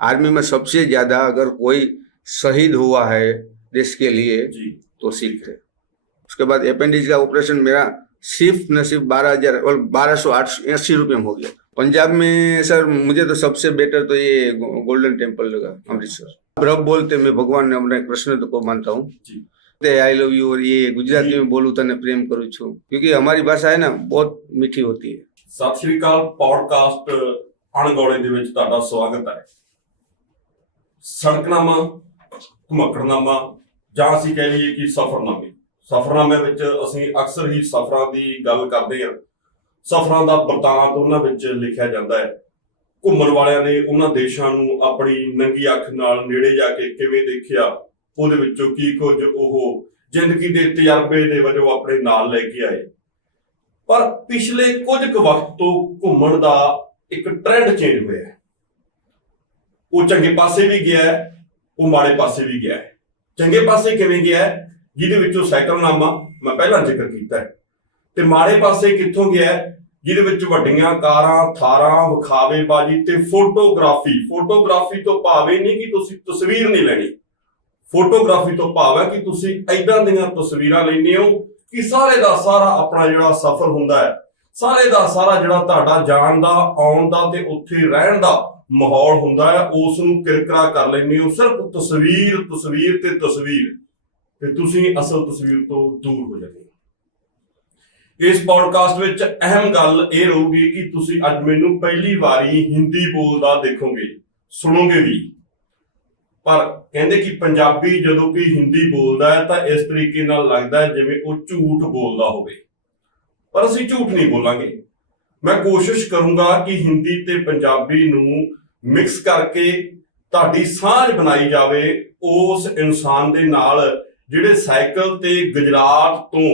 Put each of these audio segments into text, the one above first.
Army में सबसे ज्यादा अगर कोई शहीद हुआ है देश के लिए जी तो सिख है। उसके बाद अपेंडिक्स का ऑपरेशन मेरा सिर्फ न सिर्फ 12,000 और 1280 रुपये में हो गया। पंजाब में सर मुझे तो सबसे बेटर तो ये गोल्डन टेम्पल लगा, अमृतसर। रब बोलते मैं भगवान ने अपने कृष्ण को मानता हूँ, आई लव यू, और ये गुजराती में बोलूँ तने प्रेम करूँ छू, क्योंकि हमारी भाषा है ना बहुत मीठी होती है। सत श्री अकाल, पॉडकास्ट अणगौले ਦੇ ਵਿੱਚ ਤੁਹਾਡਾ ਸਵਾਗਤ ਹੈ। ਸੜਕਨਾਮਾ, ਘੁਮਕੜਨਾਮਾ ਜਾਂ ਅਸੀਂ ਕਹਿ ਲਈਏ ਕਿ ਸਫ਼ਰਨਾਮੇ ਵਿੱਚ ਅਸੀਂ ਅਕਸਰ ਹੀ ਸਫ਼ਰਾਂ ਦੀ ਗੱਲ ਕਰਦੇ ਹਾਂ। ਸਫ਼ਰਾਂ ਦਾ ਬਰਤਾਂਤ ਉਹਨਾਂ ਵਿੱਚ ਲਿਖਿਆ ਜਾਂਦਾ ਹੈ। ਘੁੰਮਣ ਵਾਲਿਆਂ ਨੇ ਉਹਨਾਂ ਦੇਸ਼ਾਂ ਨੂੰ ਆਪਣੀ ਨੰਗੀ ਅੱਖ ਨਾਲ ਨੇੜੇ ਜਾ ਕੇ ਕਿਵੇਂ ਦੇਖਿਆ, ਉਹਦੇ ਵਿੱਚੋਂ ਕੀ ਕੁਝ ਉਹ ਜ਼ਿੰਦਗੀ ਦੇ ਤਜਰਬੇ ਦੇ ਵਜੋਂ ਆਪਣੇ ਨਾਲ ਲੈ ਕੇ ਆਏ। ਪਰ ਪਿਛਲੇ ਕੁਝ ਕੁ ਵਕਤ ਤੋਂ ਘੁੰਮਣ ਦਾ ਇੱਕ ਟ੍ਰੈਂਡ ਚੇਂਜ ਹੋਇਆ ਹੈ। ਉਹ ਚੰਗੇ ਪਾਸੇ ਵੀ ਗਿਆ ਹੈ, ਉਹ ਮਾੜੇ ਪਾਸੇ ਵੀ ਗਿਆ ਹੈ। ਚੰਗੇ ਪਾਸੇ ਕਿਵੇਂ ਗਿਆ ਹੈ, ਜਿਹਦੇ ਵਿੱਚੋਂ ਸਾਈਕਲਨਾਮਾ ਮੈਂ ਪਹਿਲਾਂ ਜ਼ਿਕਰ ਕੀਤਾ ਹੈ, ਤੇ ਮਾੜੇ ਪਾਸੇ ਕਿੱਥੋਂ ਗਿਆ ਹੈ, ਜਿਹਦੇ ਵਿੱਚ ਵੱਡੀਆਂ ਕਾਰਾਂ, ਥਾਰਾਂ, ਵਿਖਾਵੇਬਾਜ਼ੀ ਤੇ ਫੋਟੋਗ੍ਰਾਫੀ ਤੋਂ ਭਾਵ ਇਹ ਨਹੀਂ ਕਿ ਤੁਸੀਂ ਤਸਵੀਰ ਨਹੀਂ ਲੈਣੀ, ਫੋਟੋਗ੍ਰਾਫੀ ਤੋਂ ਭਾਵ ਹੈ ਕਿ ਤੁਸੀਂ ਏਦਾਂ ਦੀਆਂ ਤਸਵੀਰਾਂ ਲੈਂਦੇ ਹੋ ਕਿ ਸਾਰੇ ਦਾ ਸਾਰਾ ਆਪਣਾ ਜਿਹੜਾ ਸਫ਼ਰ ਹੁੰਦਾ ਹੈ, ਸਾਰੇ ਦਾ ਸਾਰਾ ਜਿਹੜਾ ਤੁਹਾਡਾ ਜਾਣ ਦਾ, ਆਉਣ ਦਾ ਤੇ ਉੱਥੇ ਰਹਿਣ ਦਾ ਮਾਹੌਲ ਹੁੰਦਾ ਹੈ, ਉਸ ਨੂੰ ਕਿਰਕਰਾ ਕਰ ਲੈਂਦੇ ਹੋ। ਸਿਰਫ ਤਸਵੀਰ ਤੇ ਤੁਸੀਂ ਅਸਲ ਤਸਵੀਰ ਤੋਂ ਦੂਰ ਹੋ ਜਾਂਦੇ ਹੋ। ਇਸ ਪੌਡਕਾਸਟ ਵਿੱਚ ਅਹਿਮ ਗੱਲ ਇਹ ਰਹੂਗੀ ਕਿ ਤੁਸੀਂ ਅੱਜ ਮੈਨੂੰ ਪਹਿਲੀ ਵਾਰੀ ਹਿੰਦੀ ਬੋਲਦਾ ਦੇਖੋਗੇ, ਸੁਣੋਗੇ ਵੀ। ਪਰ ਕਹਿੰਦੇ ਕਿ ਪੰਜਾਬੀ ਜਦੋਂ ਕੋਈ ਹਿੰਦੀ ਬੋਲਦਾ ਹੈ ਤਾਂ ਇਸ ਤਰੀਕੇ ਨਾਲ ਲੱਗਦਾ ਹੈ ਜਿਵੇਂ ਉਹ ਝੂਠ ਬੋਲਦਾ ਹੋਵੇ, ਪਰ ਅਸੀਂ ਝੂਠ ਨਹੀਂ ਬੋਲਾਂਗੇ। ਮੈਂ ਕੋਸ਼ਿਸ਼ ਕਰੂੰਗਾ ਕਿ ਹਿੰਦੀ ਤੇ ਪੰਜਾਬੀ ਨੂੰ ਮਿਕਸ ਕਰਕੇ ਤੁਹਾਡੀ ਸਾਂਝ ਬਣਾਈ ਜਾਵੇ ਉਸ ਇਨਸਾਨ ਦੇ ਨਾਲ ਜਿਹੜੇ ਸਾਈਕਲ ਤੇ ਗੁਜਰਾਤ ਤੋਂ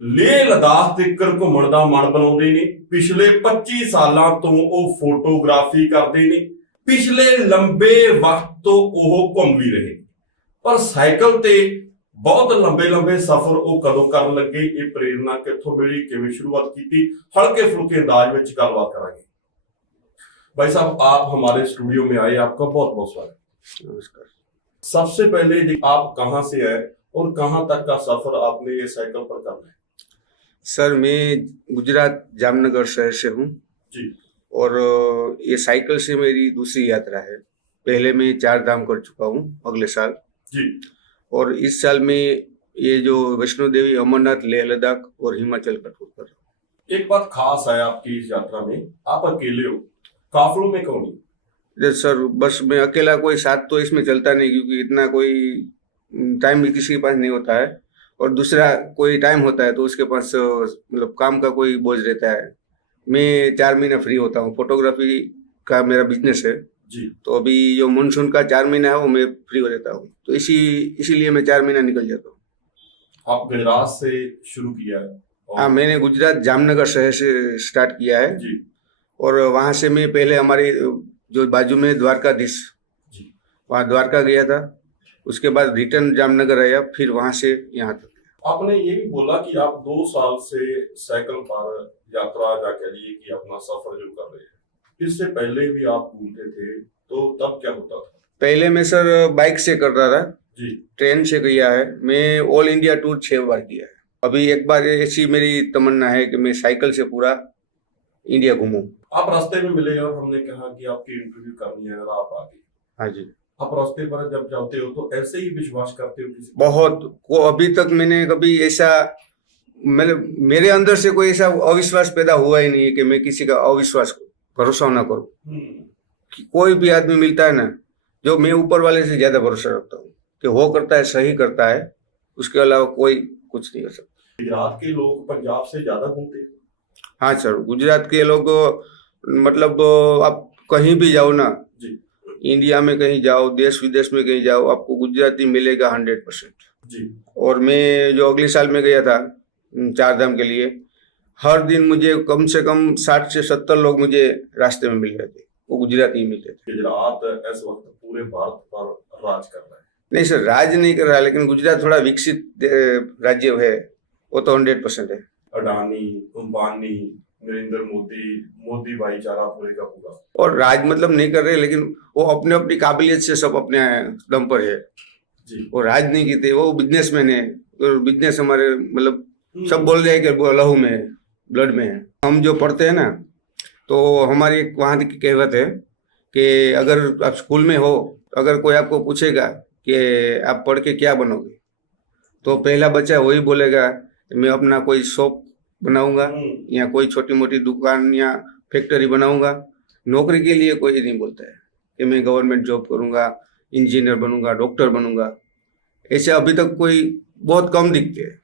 ਲੇਹ ਲਦਾਖ ਤੱਕ ਘੁੰਮਣ ਦਾ ਮਨ ਬਣਾਉਂਦੇ ਨੇ। ਪਿਛਲੇ 25 ਸਾਲਾਂ ਤੋਂ ਉਹ ਫੋਟੋਗ੍ਰਾਫੀ ਕਰਦੇ ਨੇ, ਪਿਛਲੇ ਲੰਬੇ ਵਕਤ ਤੋਂ ਉਹ ਘੁੰਮ ਵੀ ਰਹੇ, ਪਰ ਸਾਈਕਲ ਤੇ ਬਹੁਤ ਲੰਬੇ ਸਫ਼ਰ ਉਹ ਕਦੋਂ ਕਰਨ ਲੱਗੇ, ਇਹ ਪ੍ਰੇਰਨਾ ਕਿੱਥੋਂ ਮਿਲੀ, ਕਿਵੇਂ ਸ਼ੁਰੂਆਤ ਕੀਤੀ, हल्के फुल्के अंदाज में गलबात करांगे। भाई साहब, आप हमारे स्टूडियो में आए, आपका बहुत बहुत स्वागत। नमस्कार। सबसे पहले आप कहाँ से आए और कहाँ तक का सफर आपने ये साइकिल पर करना है? सर मैं गुजरात जामनगर शहर से हूँ जी, और ये साइकिल से मेरी दूसरी यात्रा है। पहले मैं 4 धाम कर चुका हूँ अगले साल जी, और इस साल में ये जो वैष्णो देवी, अमरनाथ, लेह लद्दाख और हिमाचल का टूर कर रहा हूँ। एक बात खास है आपकी इस यात्रा में, आप अकेले हो, काफिलों में कौन है? सर बस मैं अकेला, कोई साथ तो इसमें चलता नहीं, क्योंकि इतना कोई टाइम भी किसी के पास नहीं होता है, और दूसरा कोई टाइम होता है तो उसके पास मतलब काम का कोई बोझ रहता है। मैं 4 महीना फ्री होता हूँ, फोटोग्राफी का मेरा बिजनेस है जी, तो अभी जो मानसून का 4 महीना है वो मैं फ्री हो रहता हूँ, तो इसीलिए मैं 4 महीना निकल जाता हूँ। आप गुजरात से शुरू किया है? हाँ, मैंने गुजरात जामनगर शहर से स्टार्ट किया है जी, और वहाँ से मैं पहले हमारे जो बाजू में द्वारकाधीश, जी, वहाँ द्वारका गया था, उसके बाद रिटर्न जामनगर आया, फिर वहाँ से यहाँ तक। आपने ये भी बोला कि आप 2 साल से साइकिल पर यात्रा या कह लिए कि अपना सफर जो कर रहे हैं। इससे पहले भी आप घूमते थे, तो तब क्या होता था? पहले मैं सर बाइक से करता था जी, ट्रेन से किया है, मैं ऑल इंडिया टूर 6 बार किया है। अभी एक बार ऐसी मेरी तमन्ना है कि मैं साइकिल से पूरा इंडिया घूमूं। आप रास्ते में मिले और हमने कहा कि आपकी इंटरव्यू करनी है और आप आ गए। हाँ जी। आप रास्ते पर जब जाते हो तो ऐसे ही विश्वास करते हो किसी बहुत को अभी तक मैंने कभी ऐसा मेरे अंदर से कोई ऐसा अविश्वास पैदा हुआ ही नहीं है कि मैं किसी का अविश्वास भरोसा ना करूं। कि कोई भी आदमी मिलता है ना, जो मैं ऊपर वाले से ज्यादा भरोसा रखता हूँ कि वो करता है सही करता है, उसके अलावा कोई कुछ नहीं कर सकता। गुजरात के लोग पंजाब से ज्यादा घूमते हैं? हाँ सर, गुजरात के लोग मतलब आप कहीं भी जाओ ना जी, इंडिया में कहीं जाओ, देश विदेश में कहीं जाओ, आपको गुजराती मिलेगा 100%। जी, और मैं जो अगले साल में गया था 4 धाम के लिए, हर दिन मुझे कम से कम 60 से 70 लोग मुझे रास्ते में मिल रहे थे, वो गुजराती ही मिलते थे। गुजरात इस वक्त पूरे भारत पर राज कर रहा है। नहीं सर, राज नहीं कर रहा, लेकिन गुजरात थोड़ा विकसित राज्य है, वो तो 100% है। अडानी, अंबानी, नरेंद्र मोदी, मोदी भाईचारा पूरे का पूरा। और राज मतलब नहीं कर रहे, लेकिन वो अपने अपनी काबिलियत से सब अपने दम पर है। जी। वो राज नहीं की थे, वो बिजनेसमैन है, और बिजनेस हमारे मतलब सब बोल रहे हैं कि वो लहू में है, ब्लड में है। हम जो पढ़ते हैं ना, तो हमारी एक वहाँ की कहावत है कि अगर आप स्कूल में हो, अगर कोई आपको पूछेगा कि आप पढ़ के क्या बनोगे, तो पहला बच्चा वही बोलेगा कि मैं अपना कोई शॉप बनाऊंगा या कोई छोटी मोटी दुकान या फैक्ट्री बनाऊंगा। नौकरी के लिए कोई नहीं बोलता है कि मैं गवर्नमेंट जॉब करूंगा, इंजीनियर बनूंगा, डॉक्टर बनूंगा। ऐसे अभी तक कोई बहुत कम दिखते हैं।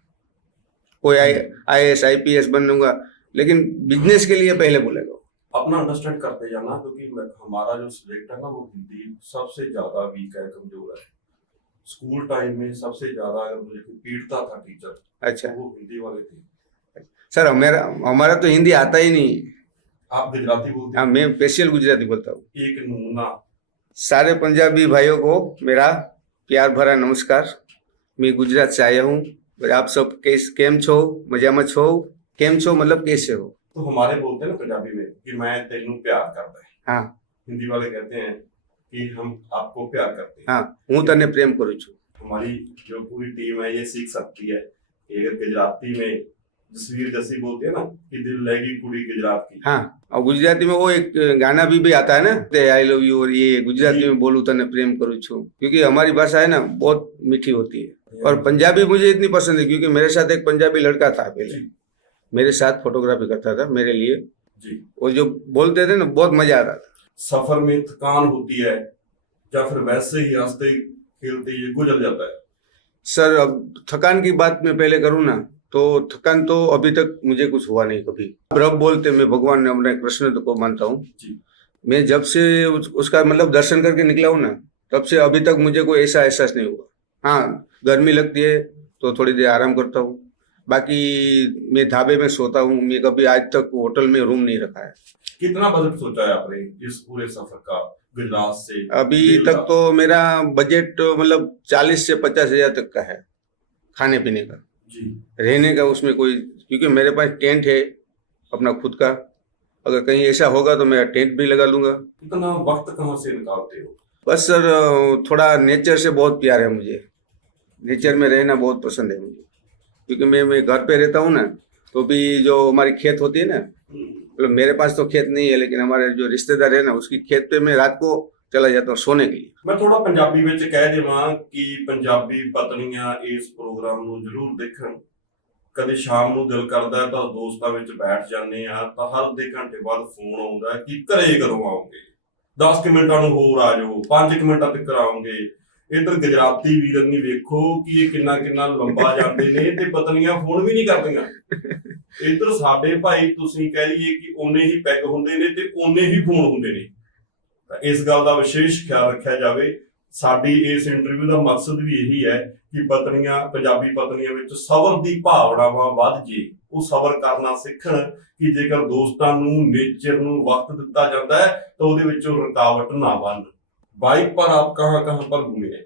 कोई IAS IPS बनूंगा, लेकिन बिजनेस के लिए पहले बोलेगा। अपना अंडरस्टैंड करते जाना, क्योंकि हमारा जो सब्जेक्ट है ना, वो हिंदी सबसे ज्यादा वीक है, कमजोर है। स्कूल टाइम में सबसे ज्यादा अगर मुझे कोई पीटता था टीचर, अच्छा तो वो हिंदी वाले थे। सर, हमारा तो हिंदी आता ही नहीं। आप गुजराती बोलते हाँ, हैं? मैं स्पेशल गुजराती बोलता हूँ। एक नमूना। सारे पंजाबी भाइयों को मेरा प्यार भरा नमस्कार। मैं गुजरात से आया हूँ। आप सब केम छो, मजा में छो? केम छो मतलब कैसे हो? तो हमारे बोलते हैं ना पंजाबी में कि मैं तेनू प्यार करता है। हाँ हिंदी वाले कहते हैं कि हम आपको प्यार करते हैं। हाँ, हूँ तने प्रेम करूँ छू। हमारी जो पूरी टीम है ये सीख सकती है कि अगर गुजराती में जसवीर जसी बोलते हैं ना कि दिल लगी कुड़ी गुजरात की। हाँ, और गुजराती में वो एक गाना भी आता है ना, आई लव यू, और ये गुजराती में बोलूँ तने प्रेम करूँ छू, क्योंकि हमारी भाषा है ना बहुत मीठी होती है। और पंजाबी मुझे इतनी पसंद है क्योंकि मेरे साथ एक पंजाबी लड़का था पहले, मेरे साथ फोटोग्राफी करता था मेरे लिए जी। वो जो बोलते थे ना, बहुत मजा आता था। सफर में थकान होती है या फिर वैसे ही हंसते खेलते ये गुजर जाता है? सर, अब थकान की बात मैं पहले करूँ ना, तो थकान तो अभी तक मुझे कुछ हुआ नहीं कभी। रब बोलते, मैं भगवान ने अपने कृष्ण को मानता हूँ। मैं जब से उसका मतलब दर्शन करके निकला हूँ ना, तब से अभी तक मुझे कोई ऐसा एहसास नहीं हुआ। हाँ, गर्मी लगती है तो थोड़ी देर आराम करता हूँ, बाकी मैं ढाबे में सोता हूँ। मैं कभी आज तक होटल में रूम नहीं रखा है। कितना बजट सोचा है आपने इस पूरे सफर का गुजरात से? अभी तक तो मेरा बजट मतलब 40 से 50 हजार तक का है, खाने पीने का। जी। रहने का उसमें कोई, क्योंकि मेरे पास टेंट है अपना खुद का। अगर कहीं ऐसा होगा तो मैं टेंट भी लगा लूंगा। इतना वक्त कहाँ से निकालते हो? बस सर, थोड़ा नेचर से बहुत प्यार है मुझे। नेचर में रहना बहुत पसंद है मुझे, क्योंकि मैं घर पे रहता हूँ ना, तो भी जो हमारी खेत होती है ना, मतलब मेरे पास तो खेत नहीं है, लेकिन हमारे जो रिश्तेदार है ना, उसकी खेत पे मैं रात को चला जाता हूँ सोने के लिए। मैं थोड़ा पंजाबी ਵਿੱਚ ਕਹਿ ਦੇਵਾਂ ਕਿ ਪੰਜਾਬੀ ਪਤਨੀਆਂ ਇਸ ਪ੍ਰੋਗਰਾਮ ਨੂੰ ਜ਼ਰੂਰ ਦੇਖਣ। ਕਦੇ ਸ਼ਾਮ ਨੂੰ ਦਿਲ ਕਰਦਾ ਹੈ ਤਾਂ ਦੋਸਤਾਂ ਵਿੱਚ ਬੈਠ ਜਾਂਦੇ ਆ, ਤਾਂ ਹਰ ਅੱਧੇ ਘੰਟੇ ਬਾਅਦ ਫੋਨ ਆਉਂਦਾ ਕਿ ਘਰੇ ਕਦੋਂ ਆਓਗੇ, 10 ਮਿੰਟਾਂ ਨੂੰ ਹੋਰ ਆ ਜਾਓ, 5 ਮਿੰਟਾਂ ਤੱਕ ਆਓਗੇ। ਇਧਰ ਗੁਜਰਾਤੀ ਵੀਰਨ ਨਹੀਂ ਵੇਖੋ ਕਿ ਇਹ ਕਿੰਨਾ ਕਿੰਨਾ ਲੰਬਾ ਜਾਂਦੇ ਨੇ ਤੇ ਪਤਨੀਆਂ ਫੋਨ ਵੀ ਨਹੀਂ ਕਰਦੀਆਂ। ਇਧਰ ਸਾਡੇ ਭਾਈ ਤੁਸੀਂ ਕਹਿ ਲਈਏ ਕਿ ਓਨੇ ਹੀ ਪੈਗ ਹੁੰਦੇ ਨੇ ਤੇ ਓਨੇ ਹੀ ਫੋਨ ਹੁੰਦੇ ਨੇ। ਇਸ ਗੱਲ ਦਾ ਵਿਸ਼ੇਸ਼ ਖਿਆਲ ਰੱਖਿਆ ਜਾਵੇ। ਸਾਡੀ ਇਸ ਇੰਟਰਵਿਊ ਦਾ ਮਕਸਦ ਵੀ ਇਹੀ ਹੈ ਕਿ ਪਤਨੀਆਂ, ਪੰਜਾਬੀ ਪਤਨੀਆਂ ਵਿੱਚ ਸਬਰ ਦੀ ਭਾਵਨਾਵਾਂ ਵੱਧ ਜੇ, ਉਹ ਸਬਰ ਕਰਨਾ ਸਿੱਖਣ ਕਿ ਜੇਕਰ ਦੋਸਤਾਂ ਨੂੰ, ਨੇਚਰ ਨੂੰ ਵਕਤ ਦਿੱਤਾ ਜਾਂਦਾ ਹੈ ਤਾਂ ਉਹਦੇ ਵਿੱਚ ਉਹ रुकावट ना बन। बाइक पर आप कहाँ कहाँ पर घूमे हैं?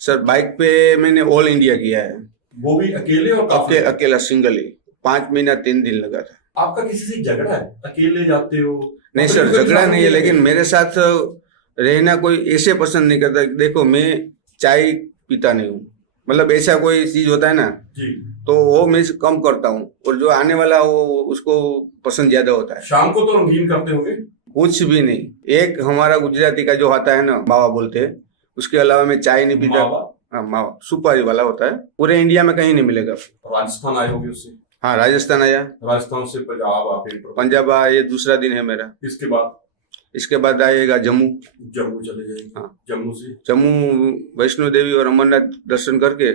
सर, बाइक पे मैंने ऑल इंडिया किया है। वो भी अकेले और काफी? अकेला सिंगल ही, 5 महीना 3 दिन लगा था। आपका किसी से झगड़ा है? अकेले जाते हो? नहीं सर, झगड़ा नहीं है, लेकिन मेरे साथ रहना कोई ऐसे पसंद नहीं करता। देखो, मैं चाय पीता नहीं हूँ, मतलब ऐसा कोई चीज होता है ना जी, तो वो मैं कम करता हूँ, और जो आने वाला वो उसको पसंद ज्यादा होता है। शाम को तो रंगीन करते होंगे? कुछ भी नहीं। एक हमारा गुजराती का जो आता है ना, मावा बोलते हैं, उसके अलावा मैं चाय नहीं पीता। मावा? हाँ, मावा सुपारी वाला होता है, पूरे इंडिया में कहीं नहीं मिलेगा। राजस्थान आए होंगे उससे? हाँ, राजस्थान आया। राजस्थान से पंजाब आके पंजाब आया, ये दूसरा दिन है मेरा। इसके बाद आएगा जम्मू। जम्मू चले जाएंगे? हाँ। जम्मू से जम्मू वैष्णो देवी और अमरनाथ दर्शन करके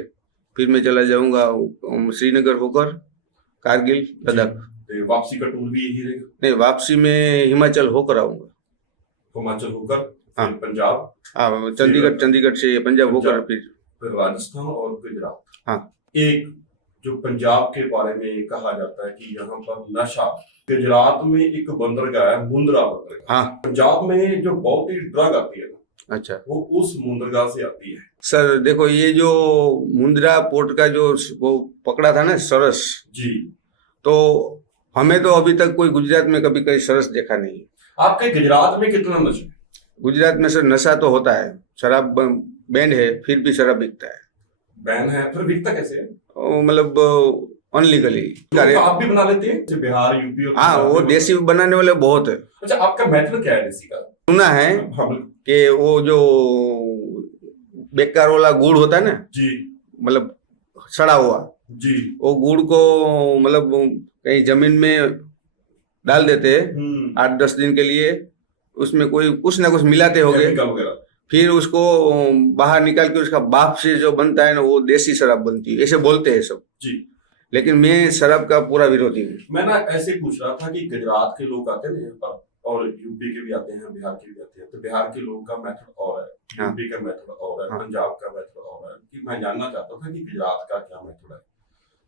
फिर मैं चला जाऊंगा श्रीनगर होकर कारगिल, लद्दाख। वापसी का टूर भी यही रहेगा? नहीं, वापसी में हिमाचल होकर आऊंगा। हिमाचल होकर हाँ। फिर पंजाब? हाँ, चंडीगढ़ से पंजाब होकर फिर राजस्थान और गुजरात। हाँ। एक जो पंजाब के बारे में कहा जाता है कि यहाँ पर नशा, गुजरात में एक बंदरगाह है, मुंद्रा बंदरगाह। हाँ। पंजाब में जो बहुत ही ड्रग आती है ना, अच्छा, वो उस मुंद्रगाह से आती है। सर देखो, ये जो मुंद्रा पोर्ट का जो वो पकड़ा था ना सरस जी, तो हमें तो अभी तक कोई गुजरात में कभी कहीं सरस देखा नहीं है। आपके गुजरात में कितना नशा है? गुजरात में सर नशा तो होता है, शराब बैंड है, फिर भी शराब बिकता है। बैन है फिर बिकता कैसे है? मतलब अनलीगली। तो आप भी बना लेते हैं जैसे बिहार यूपी और हाँ, वो देसी बनाने वाले बहुत है। अच्छा, आपका मेथड क्या है देसी का? सुना है हाँ बिल्कुल। कि वो जो बेकार वाला गुड़ होता है ना, जी मतलब सड़ा हुआ, जी। वो गुड़ को मतलब कहीं जमीन में डाल देते हैं 8-10 दिन के लिए, उसमें कोई कुछ ना कुछ मिलाते होंगे, केमिकल वगैरह। फिर उसको बाहर निकाल के उसका भाप से जो बनता है ना, वो देसी शराब बनती है, ऐसे बोलते हैं सब। जी। लेकिन मैं शराब का पूरा विरोधी हूँ। मैं ना ऐसे पूछ रहा था कि गुजरात के लोग आते हैं ना यहाँ पर, और यूपी के भी आते हैं, बिहार के भी आते हैं, तो बिहार के लोग का मेथड और है, हाँ। यूपी का मेथड और है, हाँ। पंजाब का मेथड और है, कि मैं जानना चाहता था कि गुजरात का क्या मेथड है।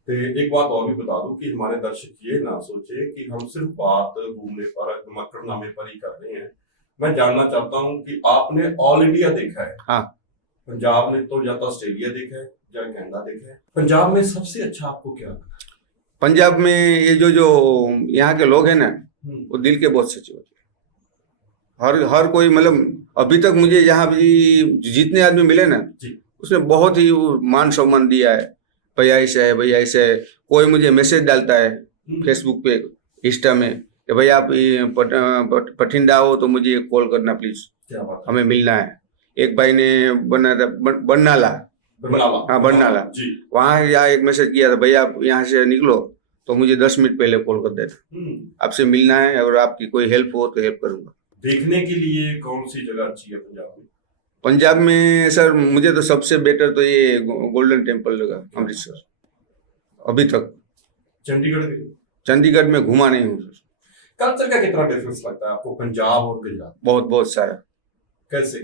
तो एक बात और भी बता दूं कि हमारे दर्शक ये ना सोचे कि हम सिर्फ बात घूमने पर, मकरनामे पर ही कर रहे हैं। मैं जानना चाहता हूं कि आपने ऑल इंडिया देखा है? हाँ। पंजाब ने तो या तो ऑस्ट्रेलिया देखा है या कनाडा देखा है। पंजाब में सबसे अच्छा आपको क्या लगा? पंजाब में ये जो यहाँ के लोग हैं ना, वो दिल के बहुत सच्चे होते हैं। हर कोई, मतलब अभी तक मुझे यहाँ भी जितने आदमी मिले ना, जी। उसने बहुत ही मान सम्मान दिया है। भैया ऐसे है, भैया ऐसे है। कोई मुझे मैसेज डालता है फेसबुक पे, इंस्टा में, कि भाई आप पठिंडा हो तो मुझे कॉल करना प्लीज, क्या बात है? हमें मिलना है। एक भाई ने बरनाला, हाँ बरनाला, जी। वहाँ यहाँ एक मैसेज किया था, भैया आप यहाँ से निकलो तो मुझे 10 मिनट पहले कॉल कर देना, आपसे मिलना है और आपकी कोई हेल्प हो तो हेल्प करूंगा। देखने के लिए कौन सी जगह अच्छी है पंजाब में? पंजाब में सर मुझे तो सबसे बेटर तो ये गोल्डन टेम्पल लगा, अमृतसर। अभी तक चंडीगढ़ में घुमा नहीं हूँ सर। कल्चर का कितना डिफरेंस लगता है आपको पंजाब और गुजरात? बहुत सारा। कैसे?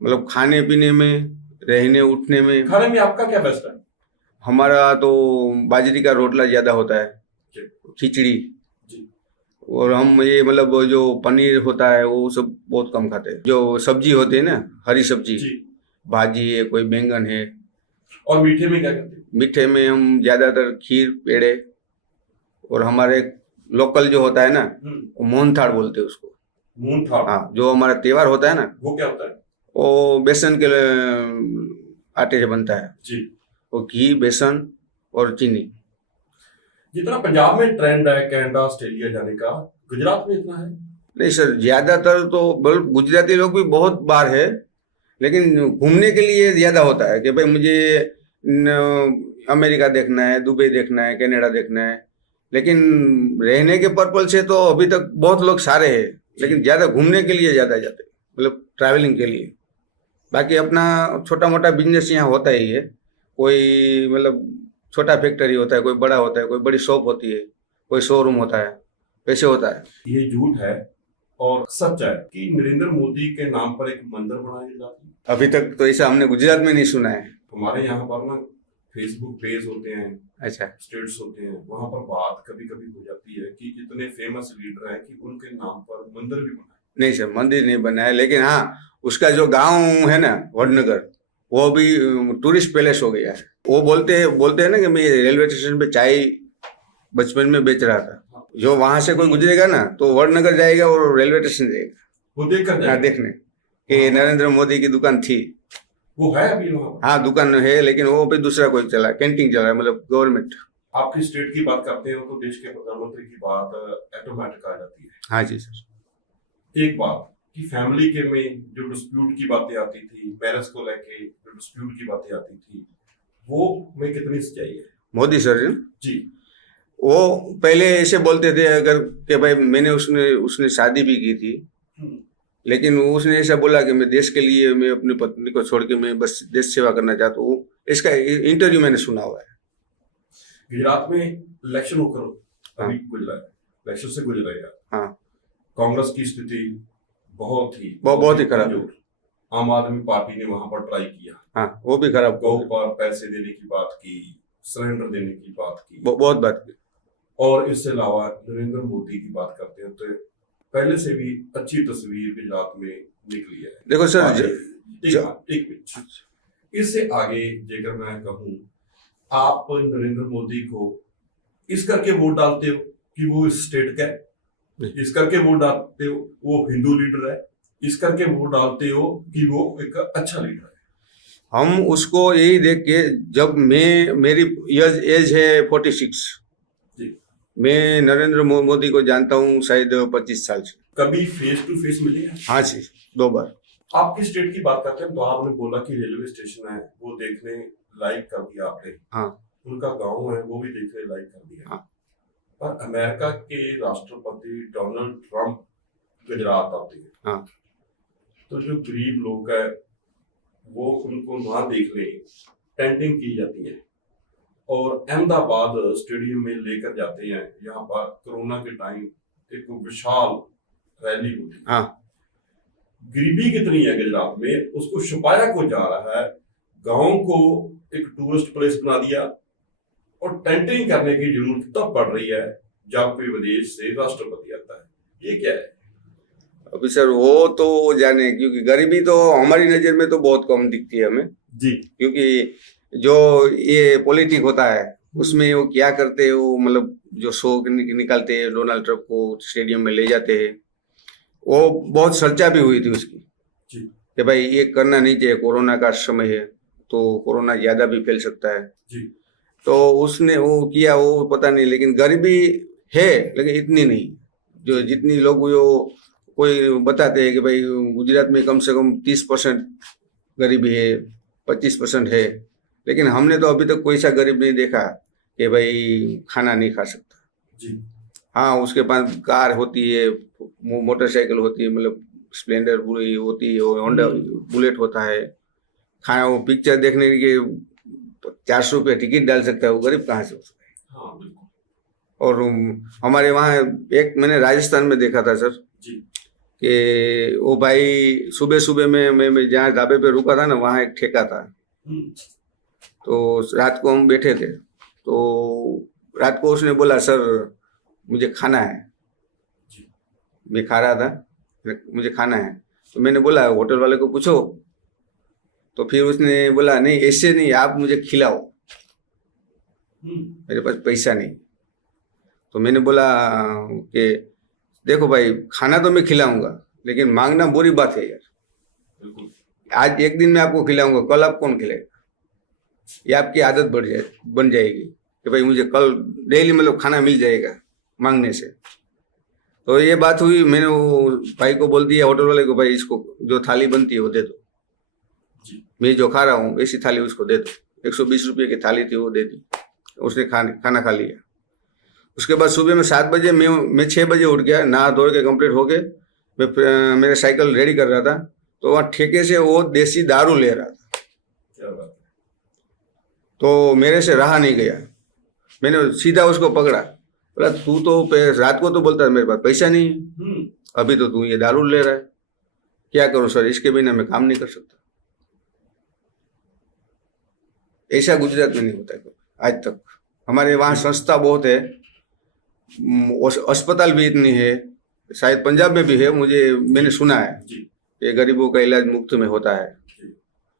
मतलब खाने पीने में, रहने उठने में। खाने में आपका क्या बेस्ट है? हमारा तो बाजरी का रोटला ज्यादा होता है, खिचड़ी, और हम ये मतलब जो पनीर होता है वो सब बहुत कम खाते हैं। जो सब्जी होती है ना, हरी सब्जी, भाजी है, कोई बैंगन है। और मीठे में क्या करते हैं? मीठे में हम ज्यादातर खीर, पेड़े, और हमारे लोकल जो होता है ना, वो मोहनथाल बोलते हैं उसको। मोहनथाल? हाँ, जो हमारा त्योहार होता है ना, वो क्या होता है? वो बेसन के आटे से बनता है जी। वो घी, बेसन और चीनी। जितना पंजाब में ट्रेंड है कनाडा, ऑस्ट्रेलिया जाने का, गुजरात में इतना है नहीं सर, ज्यादातर तो गुजराती लोग भी बहुत बार है, लेकिन घूमने के लिए ज्यादा होता है कि भाई मुझे अमेरिका देखना है, दुबई देखना है, कनाडा देखना है। लेकिन रहने के पर्पज से तो अभी तक बहुत लोग सारे हैं, लेकिन ज्यादा घूमने के लिए ज्यादा जाते हैं, मतलब ट्रैवलिंग के लिए। बाकी अपना छोटा मोटा बिजनेस यहाँ होता ही है। कोई मतलब छोटा फैक्ट्री होता है, कोई बड़ा होता है, कोई बड़ी शॉप होती है, कोई शोरूम होता है, वैसे होता है। ये झूठ है और सच है कि नरेंद्र मोदी के नाम पर एक मंदिर बनाया जाता है? अभी तक तो ऐसा हमने गुजरात में नहीं सुना है। हमारे यहाँ पर ना फेसबुक पेज होते हैं, अच्छा, स्टेट्स होते हैं, वहां पर बात कभी कभी हो जाती है कि इतने फेमस लीडर हैं कि उनके नाम पर मंदिर भी बना है। नहीं सर, मंदिर नहीं बना है, लेकिन हाँ उसका जो गांव है ना, वडनगर, वो भी टूरिस्ट पैलेस हो गया है। वो बोलते हैं ना कि मैं रेलवे स्टेशन पे चाय बचपन में बेच रहा था। जो वहां से कोई गुजरेगा ना तो वडनगर जाएगा और रेलवे स्टेशन जाएगा, वो देख कर जाएगा देखने कि नरेंद्र मोदी की दुकान थी। वो है अभी वहाँ पर? हाँ, दुकान है, लेकिन वो भी दूसरा कोई चला, कैंटीन चला है, मतलब गवर्नमेंट। आपकी स्टेट की बात करते हैं तो देश के प्रधानमंत्री की बात ऑटोमेटिक आ जाती है। हाँ जी सर। एक बात कि फैमिली के में जो डिस्प्यूट की बातें आती थी, मैरिज को लेके जो डिस्प्यूट की बातें आती थी, वो में कितनी सच्चाई है? मोदी सर जी, वो पहले ऐसे बोलते थे अगर कि भाई मैंने उसने शादी भी की थी, लेकिन उसने ऐसा बोला कि मैं देश के लिए, मैं अपनी पत्नी को छोड़ के मैं बस देश सेवा करना चाहता हूँ। इसका इंटरव्यू मैंने सुना हुआ है। गुजरात में इलेक्शन होकर अभी गुजरा है, इलेक्शन से गुजरा है। हाँ, कांग्रेस की स्थिति बहुत ही खराब है। आम आदमी पार्टी ने वहां पर ट्राई किया। हाँ, वो भी खराब। गौ पर पैसे देने की बात की, सिलेंडर देने की बात की, बहुत बात की। और इससे अलावा नरेंद्र मोदी की बात करते हैं तो पहले से भी अच्छी तस्वीर गुजरात में निकली है। देखो सर, एक मिनट, इससे आगे जेकर मैं कहूं, आप नरेंद्र मोदी को इस करके वोट डालते हो कि वो स्टेट का है, इस करके वोट डालते हो वो हिंदू लीडर है, इस करके वोट डालते हो कि वो एक अच्छा लीडर है? हम उसको यही देख के, जब मेरी एज है 46, जी। मैं नरेंद्र मोदी को जानता हूँ शायद 25 साल से। कभी फेस टू फेस मिले हैं? हाँ जी, 2 बार। आपकी स्टेट की बात करते हैं तो आपने बोला कि रेलवे स्टेशन है वो देखने लायक कर दिया आपने, हाँ उनका गांव है वो भी देखने लायक कर दिया। हाँ। पर अमेरिका के राष्ट्रपति डोनाल्ड ट्रंप गुजरात आते हैं, हाँ तो जो गरीब लोग है वो उनको ना देखने टेंटिंग की जाती है और अहमदाबाद स्टेडियम में लेकर जाते हैं। यहाँ पर कोरोना के टाइम एक विशाल रैली होती है। हाँ। गरीबी कितनी है गुजरात में, उसको छुपाया को जा रहा है, गांव को एक टूरिस्ट प्लेस बना दिया और टेंटिंग करने की जरूरत तब पड़ रही है जब कोई विदेश से राष्ट्रपति आता है। ये क्या है? अभी सर वो तो जाने, क्योंकि गरीबी तो हमारी नजर में तो बहुत कम दिखती है हमें जी। क्योंकि जो ये पॉलिटिक होता है उसमें वो क्या करते हैं, वो मतलब जो शो निकालते हैं, डोनाल्ड ट्रंप को स्टेडियम में ले जाते हैं, वो बहुत चर्चा भी हुई थी उसकी जी। कि भाई ये करना नहीं चाहिए, कोरोना का समय है तो कोरोना ज्यादा भी फैल सकता है जी। तो उसने वो किया, वो पता नहीं, लेकिन गरीबी है लेकिन इतनी नहीं जो जितनी लोग वो कोई बताते हैं कि भाई गुजरात में कम से कम 30% गरीबी है, 25% है, लेकिन हमने तो अभी तक कोई सा गरीब नहीं देखा कि भाई खाना नहीं खा सकता। जी। हाँ, उसके पास कार होती है, मोटरसाइकिल होती है, मतलब स्प्लेंडर पूरी होती है, होंडा बुलेट होता है, खाना वो पिक्चर देखने के 400 रुपये टिकट डाल सकता है, वो गरीब कहाँ से हो सकता है? हाँ बिल्कुल। और हमारे वहाँ एक मैंने राजस्थान में देखा था सर जी। कि वो भाई सुबह सुबह में मैं जहाँ ढाबे पे रुका था ना, वहाँ एक ठेका था, तो रात को हम बैठे थे, तो रात को उसने बोला सर मुझे खाना है। मैं खा रहा था, मुझे खाना है, तो मैंने बोला होटल वाले को पूछो, तो फिर उसने बोला नहीं ऐसे नहीं, आप मुझे खिलाओ, मेरे पास पैसा नहीं। तो मैंने बोला कि देखो भाई खाना तो मैं खिलाऊंगा लेकिन मांगना बुरी बात है यार, बिल्कुल। आज एक दिन में आपको खिलाऊंगा, कल आप कौन खिलाएगा? ये आपकी आदत बन जाएगी कि भाई मुझे कल डेली मतलब खाना मिल जाएगा मांगने से। तो ये बात हुई, मैंने वो भाई को बोल दिया, होटल वाले को, भाई इसको जो थाली बनती है वो दे दो, मैं जो खा रहा हूँ ऐसी थाली उसको दे दो। 120 रुपये की थाली थी, वो दे दी, उसने खाना खा लिया। उसके बाद सुबह में 7 बजे मैं 6 बजे उठ गया, नहा धो के कंप्लीट हो गए, मैं मेरा साइकिल रेडी कर रहा था, तो वहाँ ठेके से वो देसी दारू ले रहा था। क्या बात है? तो मेरे से रहा नहीं गया, मैंने सीधा उसको पकड़ा, बोला तू तो रात को तो बोलता है मेरे पास पैसा नहीं है, अभी तो तू ये दारू ले रहा है, क्या करूं सर, इसके बिना मैं काम नहीं कर सकता। ऐसा गुजरात में नहीं होता है आज तक। हमारे वहाँ संस्था बहुत है, अस्पताल भी इतनी है, शायद पंजाब में भी है, मैंने सुना है कि गरीबों का इलाज मुफ्त में होता है।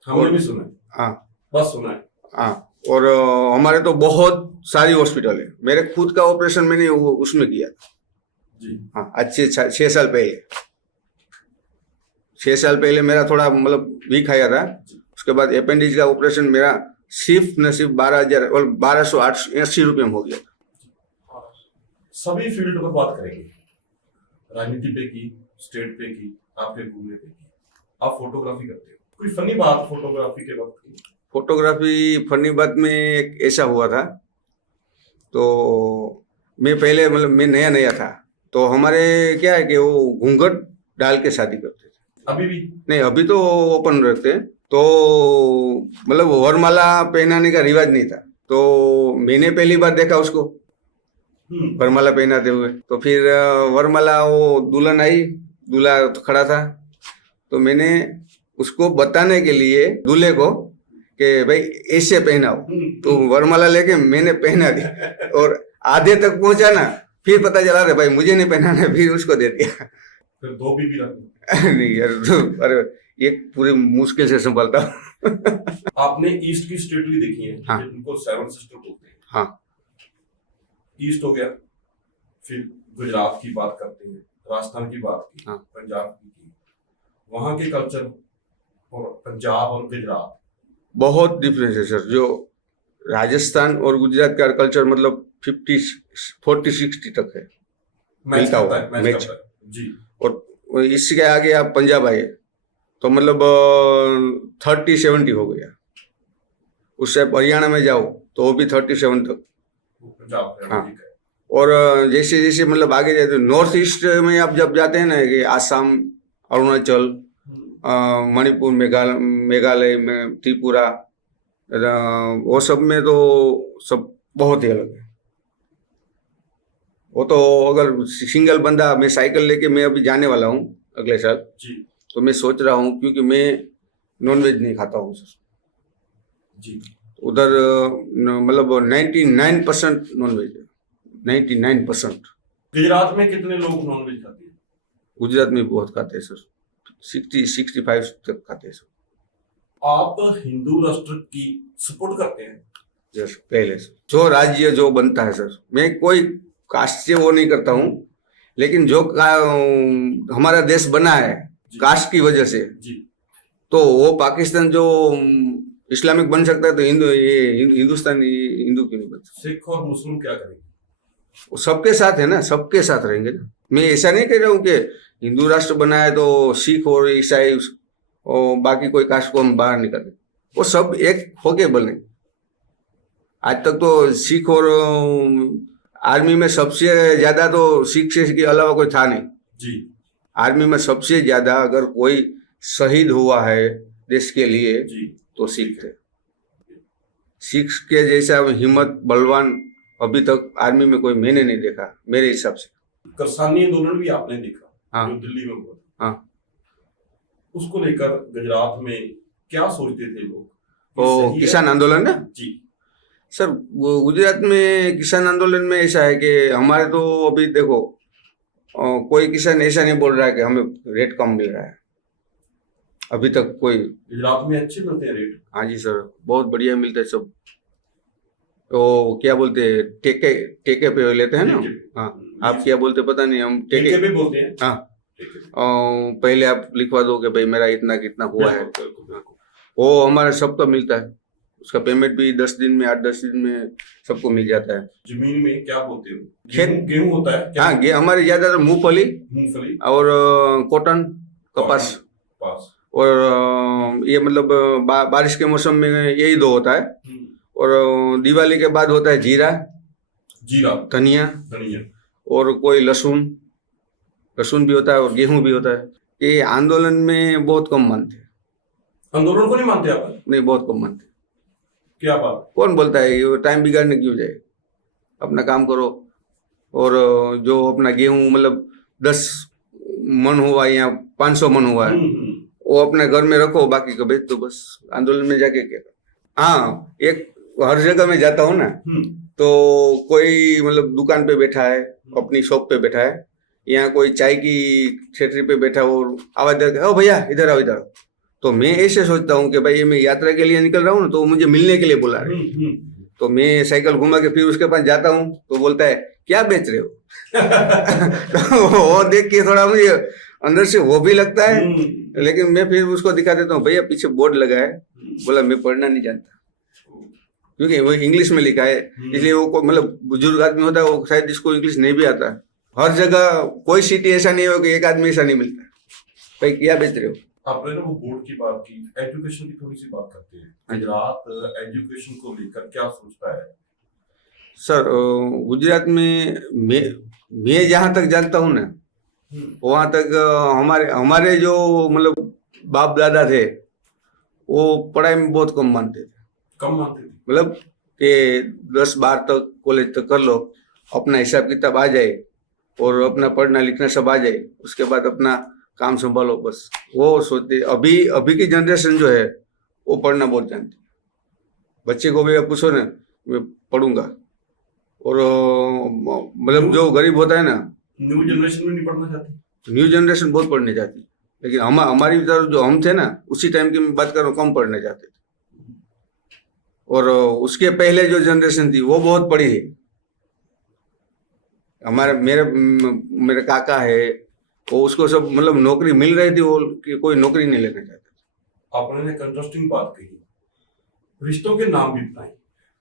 हमने भी सुना है। हाँ बस सुना है। हाँ। और हमारे तो बहुत सारी हॉस्पिटल है, मेरे खुद का ऑपरेशन मैंने उसमें किया जी। हाँ, अच्छे 6 साल पहले। 6 साल पहले मेरा थोड़ा मतलब वीक आया था, उसके बाद अपेंडिक्स का ऑपरेशन मेरा सिर्फ 12,000 और 1280 रुपये में हो गया। सभी फील्ड पर बात करेंगे, राजनीति पे की, स्टेट पे की, आपके घूमने पे की। आप फोटोग्राफी करते हो, कोई फनी बात फोटोग्राफी के वक्त की? फोटोग्राफी फनी बात में एक ऐसा हुआ था, तो मैं पहले मतलब मैं नया था, तो हमारे क्या है कि वो घूंघट डाल के शादी करते थे। अभी भी? नहीं, अभी तो ओपन रखते हैं, तो मतलब वरमाला पहनाने का रिवाज नहीं था, तो मैंने पहली बार देखा उसको वरमाला पहनाते हुए। तो फिर वरमाला वो दुल्हन आई, दूल्हा तो खड़ा था, तो मैंने उसको बताने के लिए दूल्हे को कि भाई ऐसे पहनाओ, तो वरमाला लेके मैंने पहना दी और आधे तक पहुंचा ना, फिर पता चला रे भाई मुझे नहीं पहनाना, फिर उसको दे दिया। फिर 2 बीबी रख नहीं यार, अरे ये पूरी मुश्किल से संभालता हूँ। आपने ईस्ट की स्टेट भी देखी है, हाँ। जिनको 7 सिस्टर बोलते हैं। हाँ। ईस्ट हो गया, फिर गुजरात की बात करते हैं, राजस्थान की बात की, हाँ। पंजाब की, वहाँ के कल्चर और पंजाब और गुजरात बहुत डिफरेंस है सर। जो राजस्थान और गुजरात का कल्चर मतलब 40-60 तक है, मैच मिलता करता हुआ है, मैच मैच। करता है जी। और इसके आगे आप पंजाब आए तो मतलब 30-70 हो गया। उससे हरियाणा में जाओ तो वो भी 37 तक। वो पंजाब है, हाँ। ठीक है। और जैसे जैसे मतलब आगे जाते नॉर्थ ईस्ट में आप जब जाते हैं ना कि आसाम, अरुणाचल, मणिपुर, मेघालय में, त्रिपुरा, वो सब में तो सब बहुत ही अलग है। वो तो अगर सिंगल बंदा, मैं साइकिल लेके मैं अभी जाने वाला हूँ अगले साल, जी तो मैं सोच रहा हूँ क्योंकि मैं नॉनवेज नहीं खाता हूँ सर। जी। उधर मतलब 99% नॉनवेज है, 99%। गुजरात में कितने लोग नॉनवेज खाते हैं? गुजरात में बहुत खाते हैं सर, 60-65 तक खाते हैं सर। आप हिंदू राष्ट्र की सपोर्ट करते हैं? जैसे पहले से जो राज्य जो बनता है सर, मैं कोई कास्ट से वो नहीं करता हूँ, लेकिन जो हमारा देश बना है जी। कास्ट की वजह से, जी तो वो पाकिस्तान जो इस्लामिक बन सकता है तो हिंदुस्तान हिंदू क्यों नहीं बन सकता? सिख और मुस्लिम क्या करेंगे? वो सबके साथ है ना, सबके साथ रहेंगे ना। मैं ऐसा नहीं कह रहा हूँ कि हिंदू राष्ट्र बना है तो सिख और ईसाई और बाकी कोई कास्ट को हम बाहर निकाल दें। वो सब एक होके बने। आज तक तो सिख और आर्मी में सबसे ज्यादा तो सिख से के अलावा कोई था नहीं। जी आर्मी में सबसे ज्यादा अगर कोई शहीद हुआ है देश के लिए जी। तो सिख थे। सिख के जैसा हिम्मत बलवान अभी तक आर्मी में कोई मैंने नहीं देखा मेरे हिसाब से। किसानी आंदोलन भी आपने देखा, हाँ। जो दिल्ली में हुआ, हाँ। उसको लेकर गुजरात में क्या सोचते थे लोग? ये वो सही है? किसान आंदोलन ना जी सर, वो गुजरात में किसान आंदोलन में ऐसा है कि हमारे तो अभी देखो कोई किसान ऐसा नहीं बोल रहा है कि हमें रेट कम मिल रहा है अभी तक कोई। गुजरात में अच्छे मिलते हैं रेट? हाँ जी सर, बहुत बढ़िया मिलता है सब। तो क्या बोलते हैं, टेके टेके पे लेते हैं ना। ठेके पे। हाँ, आप क्या बोलते पता नहीं, हम ठेके टेके। पे बोलते हैं। हाँ, ठेके पे। पहले आप लिखवा दो कि भाई मेरा इतना कितना हुआ है, बिल्कुल, बिल्कुल, बिल्कुल। वो हमारा सबका मिलता है। उसका पेमेंट भी 10 दिन में, 8-10 दिन में सबको मिल जाता है। जमीन में क्या बोलते हो? खेत। गेहूं होता है क्या? हाँ, हमारे ज्यादातर मूंगफली मूंगफली और कॉटन, कपास। पास। और ये मतलब बारिश के मौसम में यही दो होता है। और दिवाली के बाद होता है जीरा, जीरा, धनिया, धनिया। और कोई लहसुन भी होता है और गेहूं भी होता है। ये आंदोलन में बहुत कम मानते हैं। आंदोलन को नहीं मानते आप? नहीं, बहुत कम मानते हैं। क्या बात? कौन बोलता है ये टाइम बिगाड़ने क्यों जाए, अपना काम करो। और जो अपना गेहूं मतलब 10 मन हुआ या 500 मन हुआ है, वो अपने घर में रखो, बाकी को बेच दो बस। आंदोलन में जाके क्या। हाँ, एक हर जगह में जाता हूँ ना, तो कोई मतलब दुकान पे बैठा है, अपनी शॉप पे बैठा है, यहाँ कोई चाय की ठेठरी पे बैठा हो, आवाज दे के, ओ भैया इधर आओ इधर आओ। तो मैं ऐसे सोचता हूँ कि भाई ये मैं यात्रा के लिए निकल रहा हूँ ना, तो मुझे मिलने के लिए बुला रहे हैं। तो मैं साइकिल घुमा के फिर उसके पास जाता हूँ, तो बोलता है क्या बेच रहे हो? तो वो देख के थोड़ा मुझे अंदर से वो भी लगता है, लेकिन मैं फिर उसको दिखा देता हूँ, भैया पीछे बोर्ड लगा है। बोला मैं पढ़ना नहीं जानता, क्योंकि वो इंग्लिश में लिखा है, इसलिए वो मतलब बुजुर्ग आदमी होता है, वो शायद जिसको इंग्लिश नहीं भी आता है। हर जगह कोई सिटी ऐसा नहीं हो कि एक आदमी ऐसा नहीं मिलता। भाई क्या बेच रहे हो? आपने ना वो बोर्ड की बात की, एजुकेशन की थोड़ी सी बात करते हैं। गुजरात एजुकेशन को लेकर क्या सोचता है? सर गुजरात में मैं जहाँ तक जानता हूँ ना, वहाँ तक हमारे जो मतलब बाप दादा थे, वो पढ़ाई में बहुत कम मानते थे। कम मानते थे? मतलब कि 10-12 तक कॉलेज तक कर लो, अपना हिसाब किताब आ जाए और अपना पढ़ना लिखना सब आ जाए, उसके बाद अपना काम संभालो बस। वो सोचते। अभी की जनरेशन जो है वो पढ़ना बहुत जानती है। बच्चे को भी आप पूछो ना, मैं पढ़ूंगा। और मतलब जो गरीब होता है ना, न्यू जनरेशन में नहीं पढ़ना चाहती। न्यू जनरेशन बहुत पढ़ने जाती, लेकिन हमारी तरफ जो हम थे ना, उसी टाइम की मैं बात कर रहा हूँ, कम पढ़ने जाते थे। और उसके पहले जो जनरेशन थी वो बहुत पढ़ी है। हमारे मेरे काका है, वो उसको सब मतलब नौकरी मिल रही थी, वो कि कोई नौकरी नहीं लेना चाहता। आपने एक इंटरेस्टिंग बात कही, रिश्तों के नाम भी बताएं।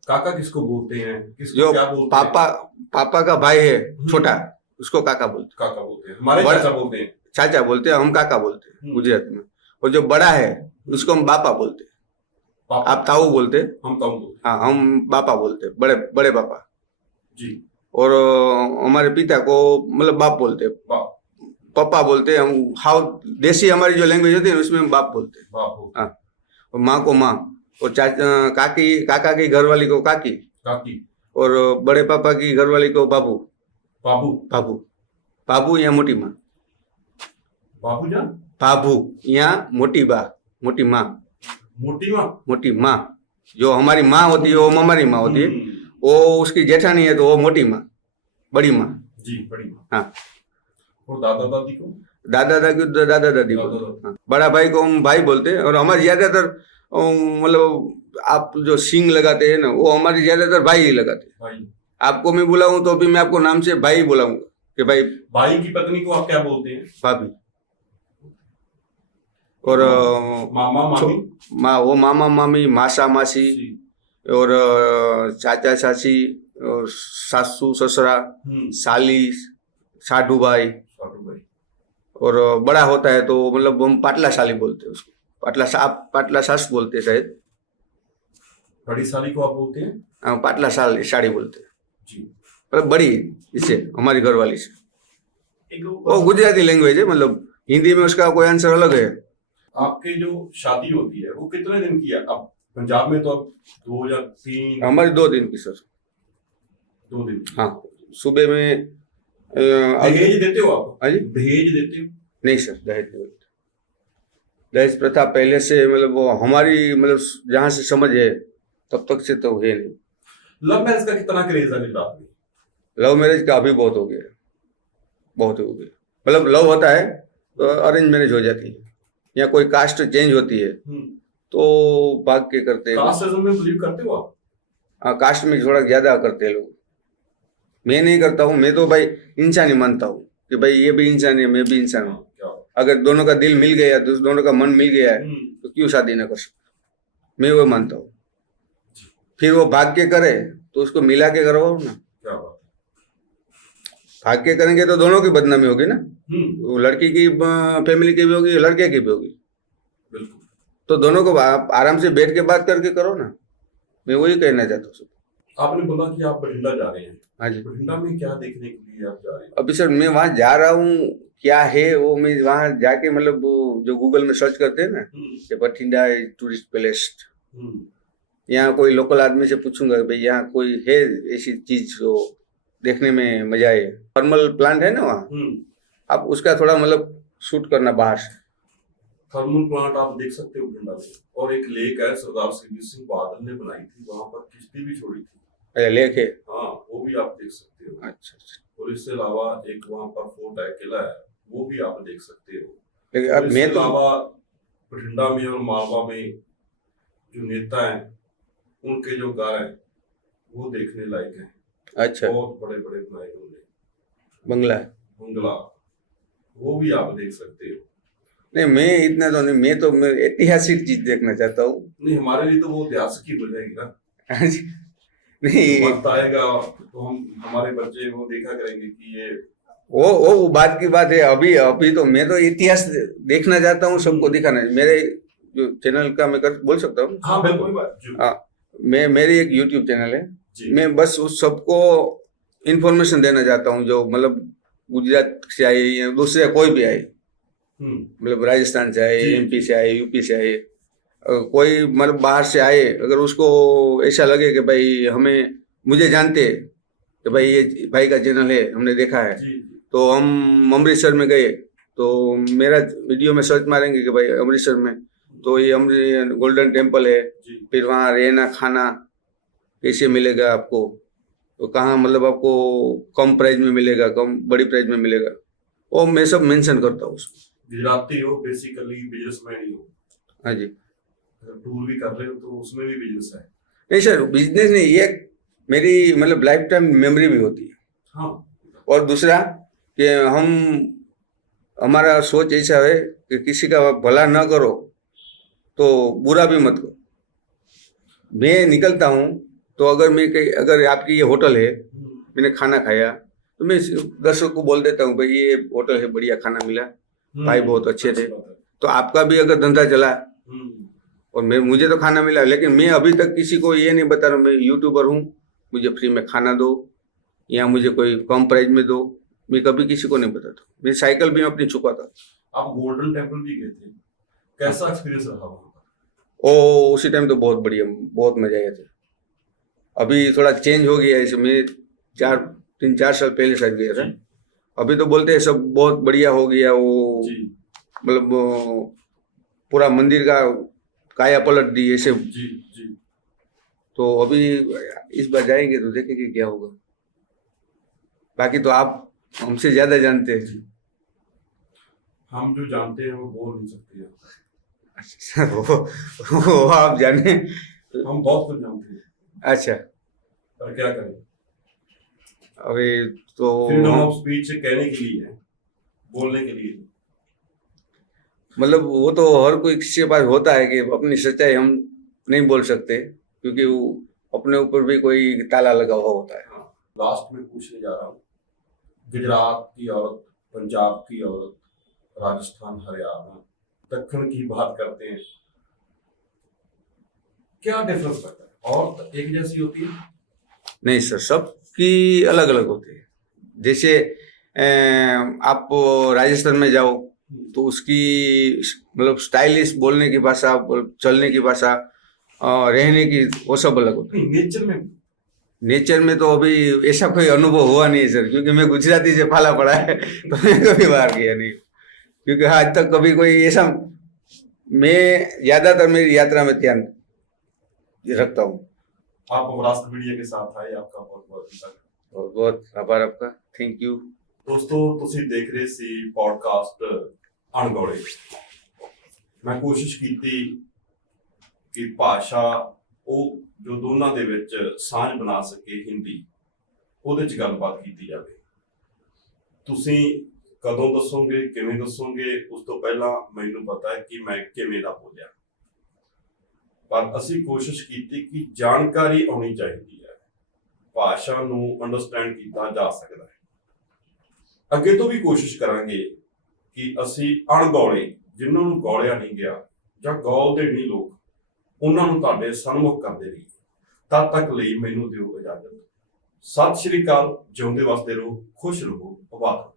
काका किसको बोलते हैं, किसको जो क्या बोलते हैं? पापा का भाई है छोटा, उसको काका बोलते काका बोलते हैं, हमारे बड़ा- चाचा बोलते हैं। हैं, चाचा बोलते हैं, हम काका बोलते हैं गुजराती में। और जो बड़ा है उसको हम बापा बोलते हैं। पापा, आप ताऊ बोलते हैं, हम ताऊ बोलते हाँ हम बापा बोलते हैं, बड़े बड़े पापा। हैं जी। और हमारे पिता को मतलब बाप बोलते हैं, बाप, पापा बोलते हैं हम। हाउ देसी हमारी जो लैंग्वेज होती है उसमें हम बाप बोलते हैं। बाप बोलते हैं। हाँ, और माँ को माँ, और काका की घरवाली को काकी, काकी, और बड़े पापा की घरवाली को बाबू। बाबू, बाबू बाबू या मोटी माँ, बाबू जान, बाबू या मोटी बा, मोटी माँ, मोटी माँ। मोटी माँ। जो हमारी माँ होती है वो हमारी माँ होती है, हम्म, वो उसकी जेठानी है तो वो मोटी माँ, बड़ी माँ। जी, बड़ी माँ। हाँ, और दादा दादी को? दादा दादी बोलते हैं। हाँ, बड़ा भाई को हम भाई बोलते हैं। और हमारे ज्यादातर मतलब आप जो सींग लगाते हैं ना, वो हमारे ज्यादातर भाई ही लगाते हैं। भाई, आपको मैं बुलाऊं तो भी मैं आपको नाम से भाई बुलाऊंगा कि भाई भाई की पत्नी को आप क्या बोलते हैं? भाभी। और मामा, मामी, वो मामा मामी, मासा मासी, जी। और चाचा चाची, और सासू ससुरा, साली, साधु भाई। साधु भाई। और बड़ा होता है तो मतलब हम पाटला साली बोलते हैं उसको, पाटला सास बोलते हैं शायद। बड़ी साली को आप बोलते हैं? हाँ, पाटला साड़ी बोलते हैं, जी। मतलब बड़ी इससे हमारी घरवाली से। एक वो गुजराती लैंग्वेज है, मतलब हिंदी में उसका कोई आंसर अलग है। आपकी जो शादी होती है वो कितने दिन की है? अब पंजाब में तो अब 2 या 3, हमारी 2 दिन की सर। 2 दिन की। हाँ, सुबह में दहेज देते हो आप? हाँ जी, दहेज देते हो? नहीं सर, दहेज नहीं होता। दहेज प्रथा पहले से मतलब वो हमारी मतलब जहाँ से समझ है तब तक से तो है नहीं। लव मैरिज का कितना क्रेज है गुजरात में? लव मैरिज का अभी बहुत हो गया, बहुत हो गया। मतलब लव होता है तो अरेंज मैरिज हो जाती है, या कोई कास्ट चेंज होती है तो भाग के करते हैं। कास्टिज्म में बिलीव करते हो आप? हाँ, कास्ट में थोड़ा ज्यादा करते हैं लोग। मैं नहीं करता हूँ, मैं तो भाई इंसान ही मानता हूँ कि भाई ये भी इंसान है, मैं भी इंसान हूँ। क्या? अगर दोनों का दिल मिल गया, तो दोनों का मन मिल गया है तो क्यों शादी ना कर सकते, मैं वो मानता हूँ। फिर वो भाग के करे तो उसको मिला के करवाओ ना। क्या बात भाग के करेंगे तो दोनों की बदनामी होगी ना, है। वो लड़की की फैमिली की भी होगी, लड़के की भी होगी। बिल्कुल। तो दोनों को आप आराम से बैठ के बात करके करो ना, मैं वही कहना चाहता हूँ। आपने बोला कि आप बठिंडा जा रहे हैं। हाँ जी, बठिंडा में क्या देखने के लिए आप जा रहे हैं? अभी सर मैं वहाँ जा रहा हूँ, क्या है वो मैं वहाँ जाके मतलब वो जो गूगल में सर्च करते हैं ना कि बठिंडा टूरिस्ट प्लेस, यहाँ कोई लोकल आदमी से पूछूंगा कि भाई यहाँ कोई है ऐसी चीज जो देखने में मजा आए। थर्मल प्लांट है ना वहाँ, आप उसका थोड़ा मतलब शूट करना बाहर से। थर्मल प्लांट आप देख सकते हो बठिंडा में। और एक लेक है, सरदार सिंह बादल ने बनाई थी, वहां पर किश्ती भी छोड़ी थी। अच्छा, लेक है? हाँ, वो भी आप देख सकते हो। अच्छा। और इसके अलावा एक वहां पर फोर्ट है, किला है, वो भी आप देख सकते हो। लेकिन और अब इसके मैं तो अलावा बठिंडा में और मालवा में जो नेता हैं उनके जो घर हैं वो देखने लायक हैं। अच्छा, बहुत बड़े बड़े बनाए उन्होंने बंगला, वो भी आप देख सकते हो। नहीं मैं इतना तो नहीं, मैं ऐतिहासिक चीज देखना चाहता हूँ। नहीं, हमारे लिए तो वो ऐतिहासिक ही हो जाएगी ना। हाँ जी, नहीं वक्त आएगा तो हम हमारे बच्चे वो देखा करेंगे कि ये वो बात की बात है। अभी तो मैं तो इतिहास देखना चाहता हूँ, सबको दिखाना। मेरे जो चैनल का मैं बोल सकता हूँ। हाँ, बिल्कुल। हाँ, मेरी एक यूट्यूब चैनल है, जी। मैं बस उस सबको इंफॉर्मेशन देना चाहता हूँ जो मतलब गुजरात से आए या दूसरे कोई भी आए, मतलब राजस्थान से आए, जी। एमपी से आए, यूपी से आए, कोई मतलब बाहर से आए, अगर उसको ऐसा लगे कि भाई मुझे जानते हैं कि भाई ये भाई का चैनल है, हमने देखा है, जी। तो हम अमृतसर में गए तो मेरा वीडियो में सर्च मारेंगे कि भाई अमृतसर में तो ये गोल्डन टेम्पल है, जी। फिर वहाँ रहना खाना कैसे मिलेगा आपको, तो कहाँ मतलब आपको कम प्राइस में मिलेगा, कम बड़ी प्राइस में मिलेगा, वो मैं सब मेंशन करता हूँ उसमें। गुजराती हो, बेसिकली बिजनेसमैन ही हो। हाँ जी, अगर टूर भी कर रहे हो तो उसमें भी बिजनेस है। नहीं सर, बिजनेस नहीं, ये मेरी मतलब लाइफ टाइम मेमोरी भी होती है। हाँ, और दूसरा कि हमारा सोच ऐसा है कि किसी का भला न करो तो बुरा भी मत करो। मैं निकलता हूँ तो अगर आपकी ये होटल है, मैंने खाना खाया तो मैं दर्शक को बोल देता हूँ भाई ये होटल है, बढ़िया खाना मिला, भाई बहुत अच्छे थे। तो आपका भी अगर धंधा चला और मुझे तो खाना मिला, लेकिन मैं अभी तक किसी को ये नहीं बता रहा मैं यूट्यूबर हूँ, मुझे फ्री में खाना दो या मुझे कोई कम प्राइस में दो। मैं कभी किसी को नहीं बताता। मैं साइकिल भी अपनी छुपाता। आप गोल्डन टेम्पल भी गए थे, कैसा एक्सपीरियंस रहा वहाँ पर? ओ उसी टाइम तो बहुत बढ़िया, बहुत मजा आया था। अभी थोड़ा चेंज हो गया है, इसमें 3-4 साल पहले शायद गया था। अभी तो बोलते हैं सब बहुत बढ़िया हो गया, वो जी मतलब पूरा मंदिर का काया पलट दी ऐसे। जी जी। तो अभी इस बार जाएंगे तो देखेंगे क्या होगा। बाकी तो आप हमसे ज्यादा जानते हैं। हम जो जानते हैं वो बोल नहीं सकते हैं। वो आप जाने। हम बहुत कुछ जानते हैं, अच्छा, पर क्या करें, अभी तो फ्रीडम ऑफ स्पीच कहने के लिए है, बोलने के लिए। मतलब वो तो हर कोई किसी के पास होता है कि अपनी सच्चाई हम नहीं बोल सकते, क्योंकि वो अपने ऊपर भी कोई ताला लगा हुआ होता है। हाँ, लास्ट में पूछने जा रहा हूँ, गुजरात की औरत, पंजाब की औरत, राजस्थान, हरियाणा, दक्षिण की बात करते हैं, क्या डिफरेंस लगता है? औरत एक जैसी होती है? नहीं सर, सबकी अलग अलग होती है। जैसे आप राजस्थान में जाओ तो उसकी मतलब स्टाइलिश बोलने की भाषा, चलने की भाषा, रहने की, वो सब अलग होता है। नेचर में नेचर में तो अभी ऐसा कोई अनुभव हुआ नहीं है सर, क्योंकि मैं गुजराती से पाला पड़ा है तो मैं कभी बाहर गया नहीं, क्योंकि आज तक कभी कोई ऐसा, मैं ज्यादातर मेरी यात्रा में ध्यान रखता हूँ। आप राष्ट्र मीडिया के साथ आए, आपका बहुत बहुत धन्यवाद। बहुत बहुत आभार आपका, थैंक यू। ਦੋਸਤੋ ਤੁਸੀਂ ਦੇਖ ਰਹੇ ਸੀ ਪੋਡਕਾਸਟ ਅਣਗੌਲੇ। ਮੈਂ ਕੋਸ਼ਿਸ਼ ਕੀਤੀ ਕਿ ਭਾਸ਼ਾ ਉਹ ਜੋ ਦੋਨਾਂ ਦੇ ਵਿੱਚ ਸਾਂਝ ਬਣਾ ਸਕੇ, ਹਿੰਦੀ, ਉਹਦੇ 'ਚ ਗੱਲਬਾਤ ਕੀਤੀ ਜਾਵੇ। ਤੁਸੀਂ ਕਦੋਂ ਦੱਸੋਗੇ, ਕਿਵੇਂ ਦੱਸੋਗੇ, ਉਸ ਤੋਂ ਪਹਿਲਾਂ ਮੈਨੂੰ ਪਤਾ ਹੈ ਕਿ ਮੈਂ ਕਿਵੇਂ ਦਾ ਬੋਲਿਆ, ਪਰ ਅਸੀਂ ਕੋਸ਼ਿਸ਼ ਕੀਤੀ ਕਿ ਜਾਣਕਾਰੀ ਆਉਣੀ ਚਾਹੀਦੀ ਹੈ, ਭਾਸ਼ਾ ਨੂੰ ਅੰਡਰਸਟੈਂਡ ਕੀਤਾ ਜਾ ਸਕਦਾ ਹੈ। ਅੱਗੇ ਤੋਂ ਵੀ ਕੋਸ਼ਿਸ਼ ਕਰਾਂਗੇ ਕਿ ਅਸੀਂ ਅਣਗੌਲੇ, ਜਿਨ੍ਹਾਂ ਨੂੰ ਗੌਲਿਆ ਨਹੀਂ ਗਿਆ ਜਾਂ ਗੌਲਦੇ ਨਹੀਂ ਲੋਕ, ਉਹਨਾਂ ਨੂੰ ਤੁਹਾਡੇ ਸਨਮੁਖ ਕਰਦੇ ਰਹੀਏ। ਤਦ ਤੱਕ ਲਈ ਮੈਨੂੰ ਦਿਓ ਇਜਾਜ਼ਤ। ਸਤਿ ਸ਼੍ਰੀ ਅਕਾਲ, ਜਿਉਂਦੇ ਵਸਦੇ ਰਹੋ, ਖੁਸ਼ ਰਹੋ, ਆਬਾਦ ਰਹੋ।